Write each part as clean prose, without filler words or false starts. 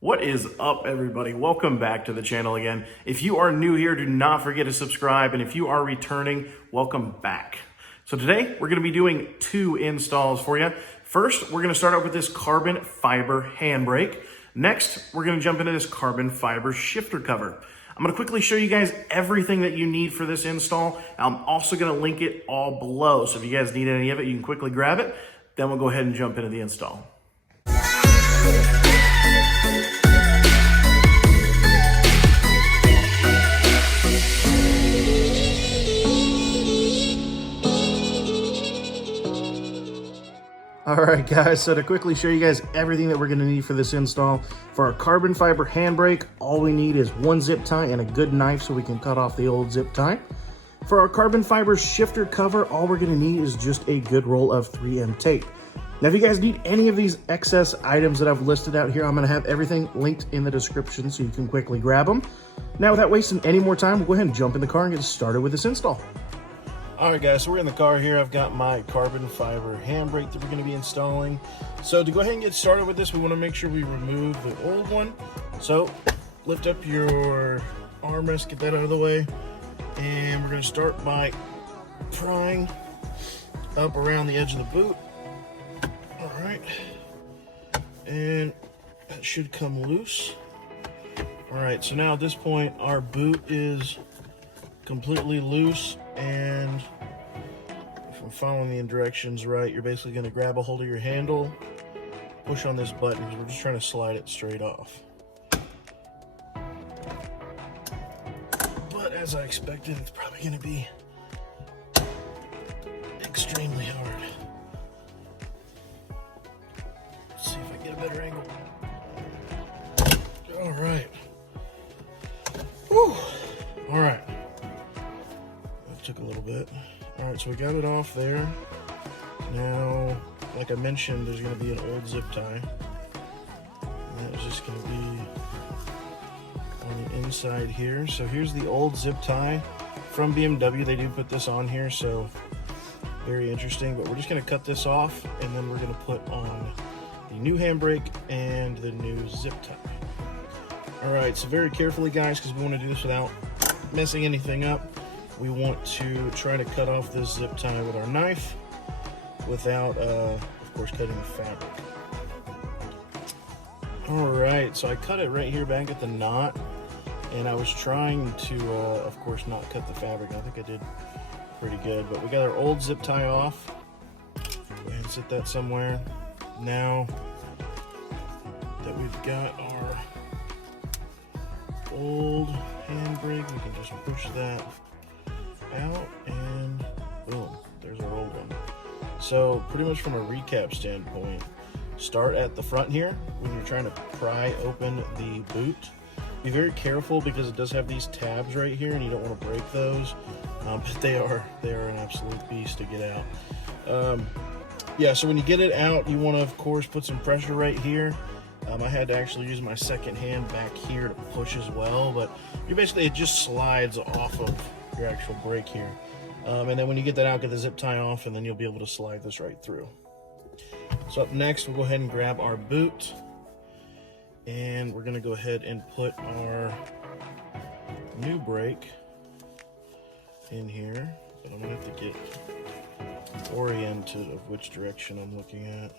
What is up, everybody? Welcome back to the channel again. If you are new here, do not forget to subscribe. And if you are returning, welcome back. So today we're going to be doing two installs for you. First, we're going to start out with this carbon fiber handbrake. Next, we're going to jump into this carbon fiber shifter cover. I'm going to quickly show you guys everything that you need for this install. I'm also going to link it all below. So if you guys need any of it, you can quickly grab it. Then we'll go ahead and jump into the install. All right, guys, so to quickly show you guys everything that we're going to need for this install, for our carbon fiber handbrake, all we need is one zip tie and a good knife so we can cut off the old zip tie. For our carbon fiber shifter cover, all we're going to need is just a good roll of 3M tape. Now, if you guys need any of these excess items that I've listed out here, I'm going to have everything linked in the description so you can quickly grab them. Now, without wasting any more time, we'll go ahead and jump in the car and get started with this install. All right, guys, so we're in the car here. I've got my carbon fiber handbrake that we're going to be installing. So to go ahead and get started with this, we want to make sure we remove the old one. So lift up your armrest, get that out of the way. And we're going to start by prying up around the edge of the boot. All right. And that should come loose. All right, so now at this point, our boot is completely loose. And if I'm following the directions right, you're basically going to grab a hold of your handle, push on this button, because we're just trying to slide it straight off. But as I expected, it's probably going to be extremely hard. Let's see if I can get a better angle. All right. Whew. All right. Took a little bit. All right, so we got it off there. Now, like I mentioned, there's going to be an old zip tie. And that's just going to be on the inside here. So here's the old zip tie from BMW. They do put this on here, so very interesting. But we're just going to cut this off, and then we're going to put on the new handbrake and the new zip tie. All right, so very carefully, guys, because we want to do this without messing anything up. We want to try to cut off this zip tie with our knife without, of course, cutting the fabric. All right, so I cut it right here back at the knot, and I was trying to, of course, not cut the fabric. I think I did pretty good, but we got our old zip tie off. Go ahead and set that somewhere. Now that we've got our old handbrake, we can just push that out, and boom, there's our old one. So pretty much from a recap standpoint, start at the front here when you're trying to pry open the boot. Be very careful because it does have these tabs right here, and you don't want to break those. But they are an absolute beast to get out. Yeah, so when you get it out, you want to, of course, put some pressure right here. I had to actually use my second hand back here to push as well, but you basically, it just slides off of your actual brake here. And then when you get that out, get the zip tie off, and then you'll be able to slide this right through. So up next, we'll go ahead and grab our boot, and we're gonna go ahead and put our new brake in here. But I'm gonna have to get oriented of which direction I'm looking at.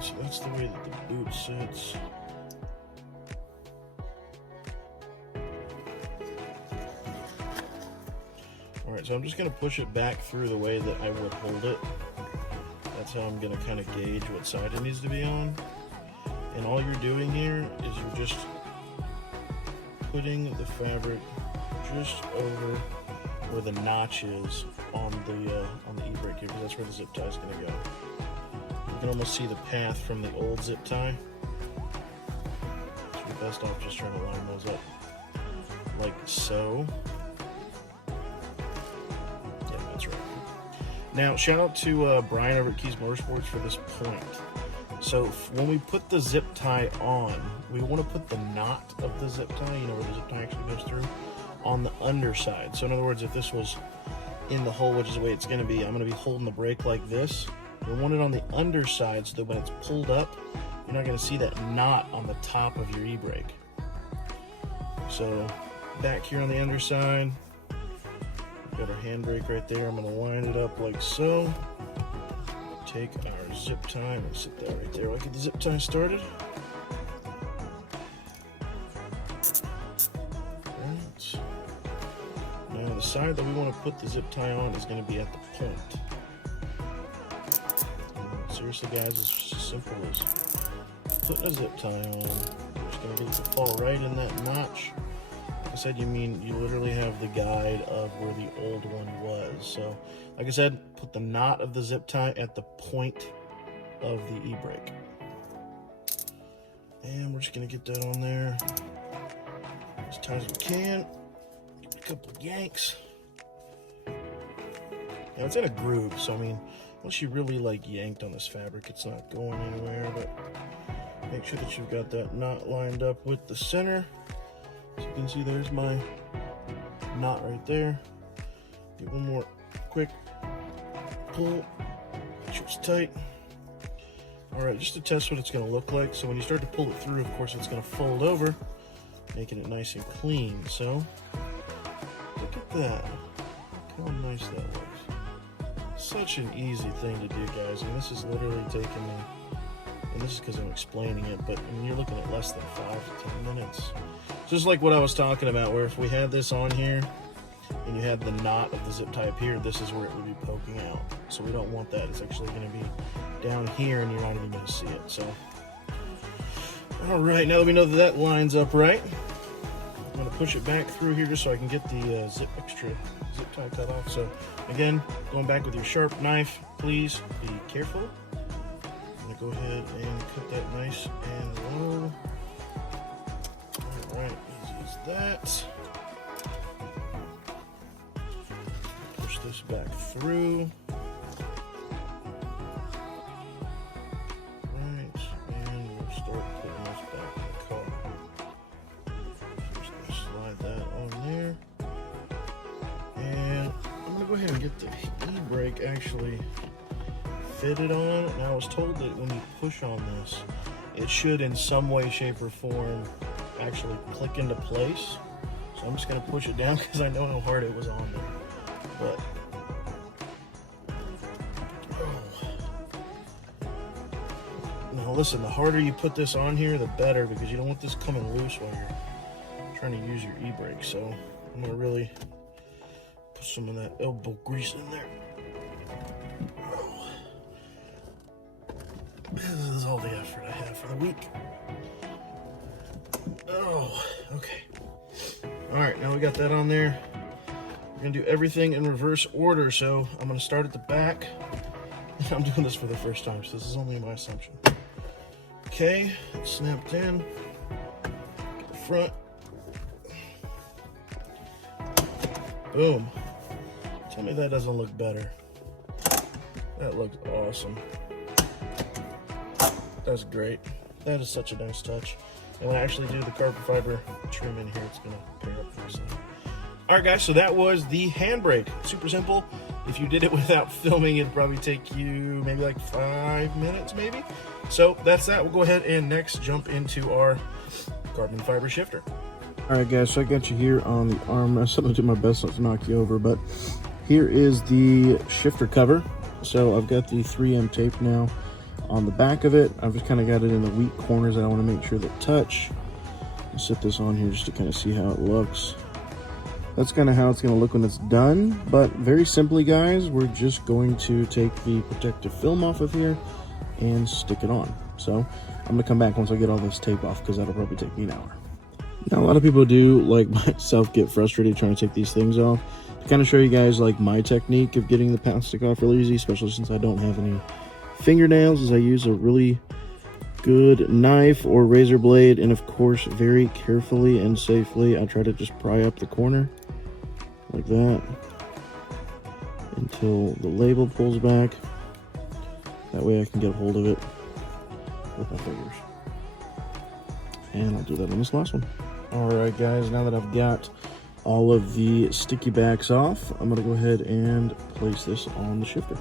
So that's the way that the boot sits. All right, so I'm just going to push it back through the way that I would hold it. That's how I'm going to kind of gauge what side it needs to be on. And all you're doing here is you're just putting the fabric just over where the notch is on the e-brake here, because that's where the zip tie is going to go. You can almost see the path from the old zip tie. So you're best off just trying to line those up like so. Yeah, that's right. Now, shout out to Brian over at Keys Motorsports for this point. So when we put the zip tie on, we want to put the knot of the zip tie, you know, where the zip tie actually goes through, on the underside. So in other words, if this was in the hole, which is the way it's going to be, I'm going to be holding the brake like this. You want it on the underside so that when it's pulled up, you're not going to see that knot on the top of your e-brake. So back here on the underside, we've got our handbrake right there. I'm going to line it up like so. Take our zip tie and sit that right there. I'll get the zip tie started. Right. Now the side that we want to put the zip tie on is going to be at the point. And seriously guys, it's just as simple as putting a zip tie on. You're just going to leave it fall right in that notch. Like I said, you literally have the guide of where the old one was. So like I said, put the knot of the zip tie at the point of the e-brake. And we're just going to get that on there as tight as we can. Give it a couple of yanks. Now it's in a groove, so I mean, once you really like yanked on this fabric, it's not going anywhere, but make sure that you've got that knot lined up with the center. So you can see there's my knot right there. Get one more quick pull, make sure it's tight. All right, just to test what it's going to look like. So when you start to pull it through, of course, it's going to fold over, making it nice and clean. So look at that. Look how nice that looks. Such an easy thing to do, guys. And this is literally taking me, and this is because I'm explaining it, but I mean, you're looking at less than 5 to 10 minutes. Just like what I was talking about, where if we had this on here and you had the knot of the zip tie up here, this is where it would be poking out. So we don't want that. It's actually going to be down here and you're not even going to see it. So, all right, now that we know that that lines up right, I'm going to push it back through here just so I can get the extra zip tie cut off. So again, going back with your sharp knife, please be careful. I'm going to go ahead and cut that nice and low. All right, easy as that. Push this back through. Right, and we'll start putting this back in the car. Just gonna slide that on there. And I'm gonna go ahead and get the e-brake actually fitted on. And I was told that when you push on this, it should in some way, shape, or form actually click into place. So I'm just going to push it down because I know how hard it was on there. But now listen, the harder you put this on here, the better, because you don't want this coming loose while you're trying to use your e-brake. So I'm going to really put some of that elbow grease in there. This is all the effort I have for the week. Oh, okay. All right, now we got that on there. We're gonna do everything in reverse order. So I'm gonna start at the back. I'm doing this for the first time, so this is only my assumption. Okay, it's snapped in. Get the front. Boom. Tell me that doesn't look better. That looks awesome. That's great. That is such a nice touch. And when I actually do the carbon fiber trim in here, it's going to pair up nicely. All right, guys, so that was the handbrake. Super simple. If you did it without filming, it'd probably take you maybe like 5 minutes, maybe. So that's that. We'll go ahead and next jump into our carbon fiber shifter. All right, guys, so I got you here on the armrest. I'm going to do my best not to knock you over, but here is the shifter cover. So I've got the 3M tape now on the back of it. I've just kind of got it in the weak corners that I want to make sure that touch. I'll set this on here just to kind of see how it looks. That's kind of how it's going to look when it's done. But very simply, guys, we're just going to take the protective film off of here and stick it on. So I'm going to come back once I get all this tape off, because that'll probably take me an hour. Now, a lot of people do, like myself, get frustrated trying to take these things off. To kind of show you guys like my technique of getting the plastic off really easy, especially since I don't have any fingernails, is I use a really good knife or razor blade, and of course very carefully and safely I try to just pry up the corner like that until the label pulls back. That way I can get a hold of it with my fingers, and I'll do that on this last one. All right, guys, now that I've got all of the sticky backs off, I'm gonna go ahead and place this on the shifter.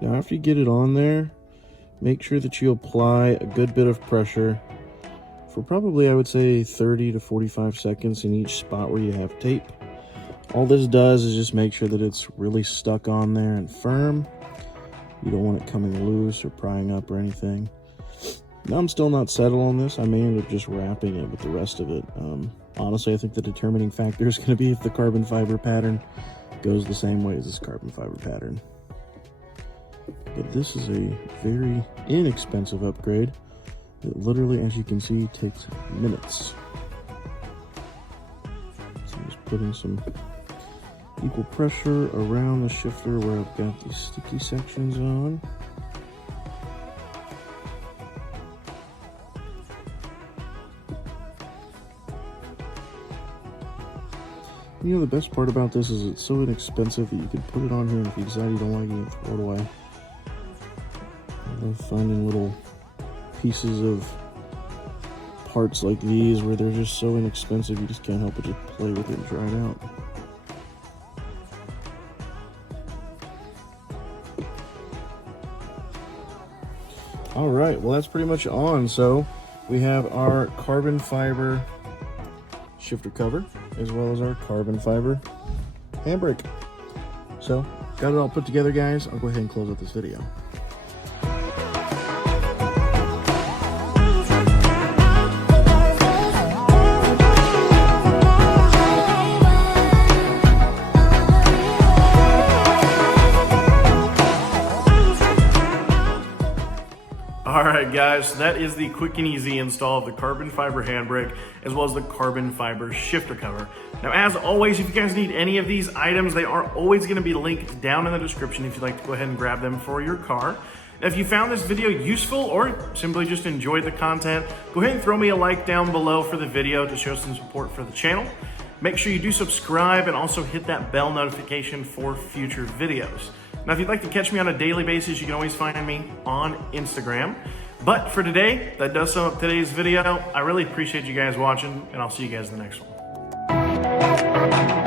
Now after you get it on there, make sure that you apply a good bit of pressure for probably, I would say, 30 to 45 seconds in each spot where you have tape. All this does is just make sure that it's really stuck on there and firm. You don't want it coming loose or prying up or anything. Now I'm still not settled on this. I may end up just wrapping it with the rest of it. Honestly, I think the determining factor is going to be if the carbon fiber pattern goes the same way as this carbon fiber pattern. But this is a very inexpensive upgrade. It literally, as you can see, takes minutes. So I'm just putting some equal pressure around the shifter where I've got these sticky sections on. You know, the best part about this is it's so inexpensive that you can put it on here, and if you decide you don't like it, you can throw it away. I love finding little pieces of parts like these where they're just so inexpensive you just can't help but just play with it and try it out. All right, well that's pretty much on. So we have our carbon fiber shifter cover as well as our carbon fiber handbrake. So got it all put together, guys. I'll go ahead and close out this video. Alright guys, so that is the quick and easy install of the carbon fiber handbrake as well as the carbon fiber shifter cover. Now as always, if you guys need any of these items, they are always going to be linked down in the description if you'd like to go ahead and grab them for your car. Now, if you found this video useful or simply just enjoyed the content, go ahead and throw me a like down below for the video to show some support for the channel. Make sure you do subscribe and also hit that bell notification for future videos. Now, if you'd like to catch me on a daily basis, you can always find me on Instagram. But for today, that does sum up today's video. I really appreciate you guys watching, and I'll see you guys in the next one.